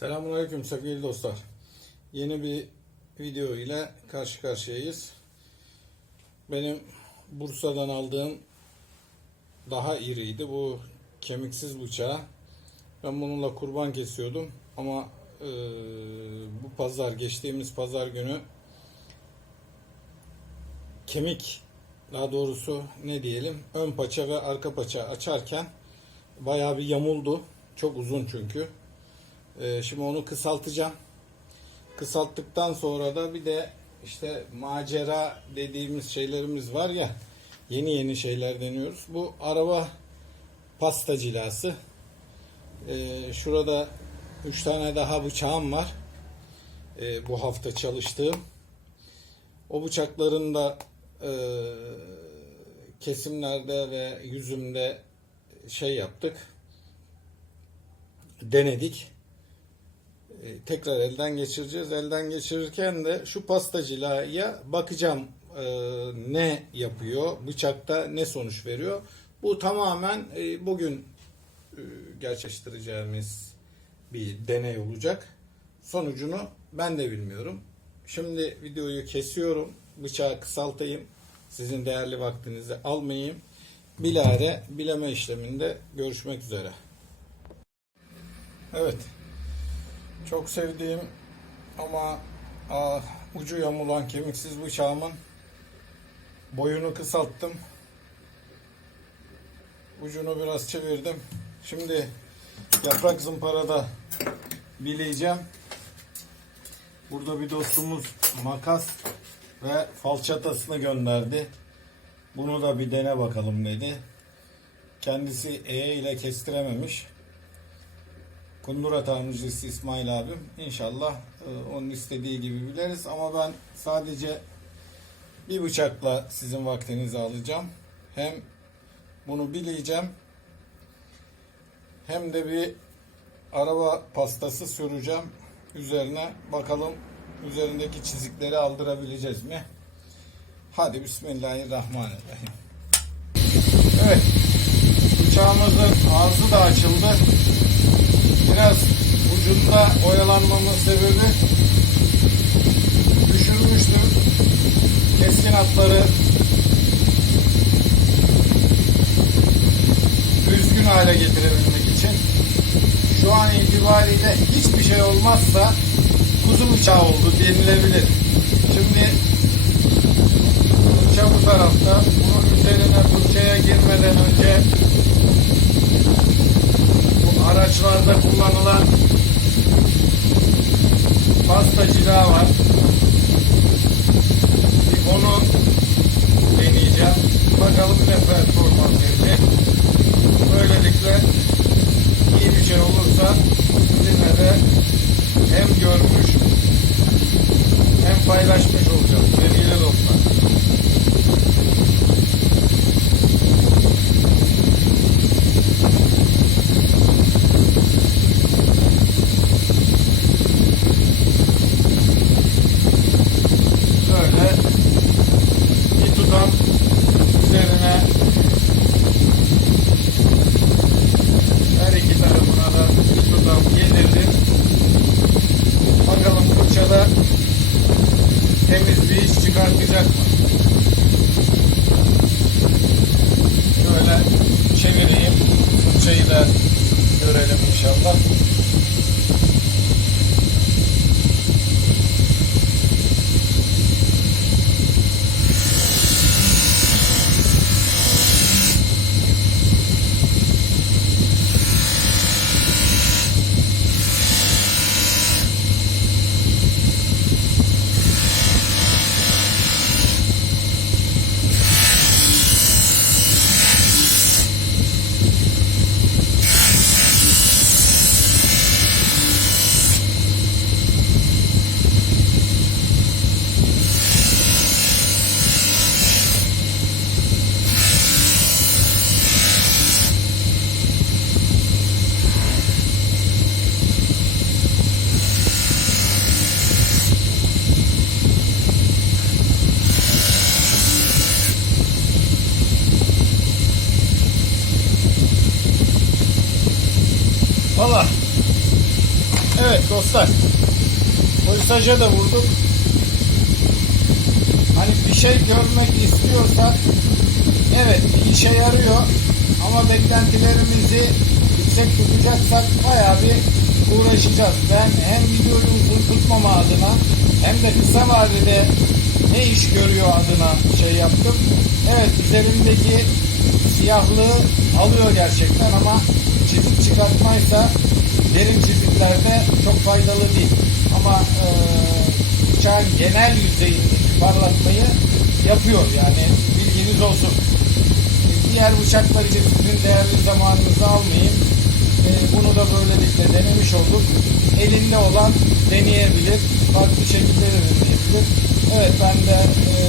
Selamünaleyküm sevgili dostlar. Yeni bir video ile karşı karşıyayız. Benim Bursa'dan aldığım daha iriydi. Bu kemiksiz bıçağı. Ben bununla kurban kesiyordum ama e, bu pazar geçtiğimiz pazar günü kemik daha doğrusu ne diyelim ön paça ve arka paça açarken bayağı bir yamuldu. Çok uzun çünkü. Ee, şimdi onu kısaltacağım. Kısalttıktan sonra da bir de işte macera dediğimiz şeylerimiz var ya yeni yeni şeyler deniyoruz. Bu araba pasta cilası. Ee, şurada 3 tane daha bıçağım var. Ee, bu hafta çalıştığım. O bıçakların da e, kesimlerde ve yüzümde şey yaptık. Denedik. E, tekrar elden geçireceğiz. Elden geçirirken de şu pastacılığa bakacağım e, ne yapıyor, bıçakta ne sonuç veriyor. Bu tamamen e, bugün e, gerçekleştireceğimiz bir deney olacak. Sonucunu ben de bilmiyorum. Şimdi videoyu kesiyorum. Bıçağı kısaltayım. Sizin değerli vaktinizi almayayım. Bilare bileme işleminde görüşmek üzere. Evet. Çok sevdiğim ama ah, ucu yamulan kemiksiz bıçağımın boyunu kısalttım. Ucunu biraz çevirdim. Şimdi yaprak zımparada bileyeceğim. Burada bir dostumuz makas ve falçatasını gönderdi. Bunu da bir dene bakalım dedi. Kendisi E ile kestirememiş. Kundura tamircisi İsmail abim. İnşallah e, onun istediği gibi biliriz. Ama ben sadece bir bıçakla sizin vaktinizi alacağım. Hem bunu bileyeceğim. Hem de bir araba pastası süreceğim. Üzerine bakalım üzerindeki çizikleri aldırabileceğiz mi? Hadi Bismillahirrahmanirrahim. Evet. Bıçağımızın ağzı da açıldı. Biraz ucunda oyalanmamın sebebi düşürmüştüm keskin hatları düzgün hale getirebilmek için. Şu an itibariyle hiçbir şey olmazsa kuzu bıçağı oldu denilebilir. Şimdi fırça bu tarafta. Bunun üzerine fırçaya girmeden önce araçlarda kullanılan pasta cilağı var. Onu deneyeceğim. Bakalım ne performans verecek. Böylelikle iyi bir şey olursa sizinle de hem görmüş hem paylaşmış olacağız sevgili dostlar. Böyle bir tutam üzerine her iki tarafına da bir tutam yedirdim. Bakalım fırçada temiz bir iş çıkartacak mı? Şöyle çevireyim. Da görelim inşallah. Valla Evet dostlar. Polisaja da vurduk. Hani bir şey görmek istiyorsak evet bir işe yarıyor ama beklentilerimizi yüksek tutacaksak bayağı bir uğraşacağız. Ben hem videoyu uzun tutmama adına hem de kısa vadede ne iş görüyor adına şey yaptım. Evet üzerimdeki siyahlığı alıyor gerçekten ama çizik çıkartmaysa derin çiziklerde çok faydalı değil. Ama e, bıçağın genel yüzeyindeki parlatmayı yapıyor yani bilginiz olsun. Diğer bıçaklar için sizin değerli zamanınızı almayayım. E, bunu da böylelikle denemiş olduk. Elinde olan deneyebilir. Farklı şekilde de deneyebilir. Evet ben de e,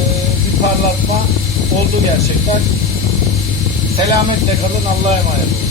bir parlatma oldu gerçekten. Selametle kalın. Allah'a emanet olun.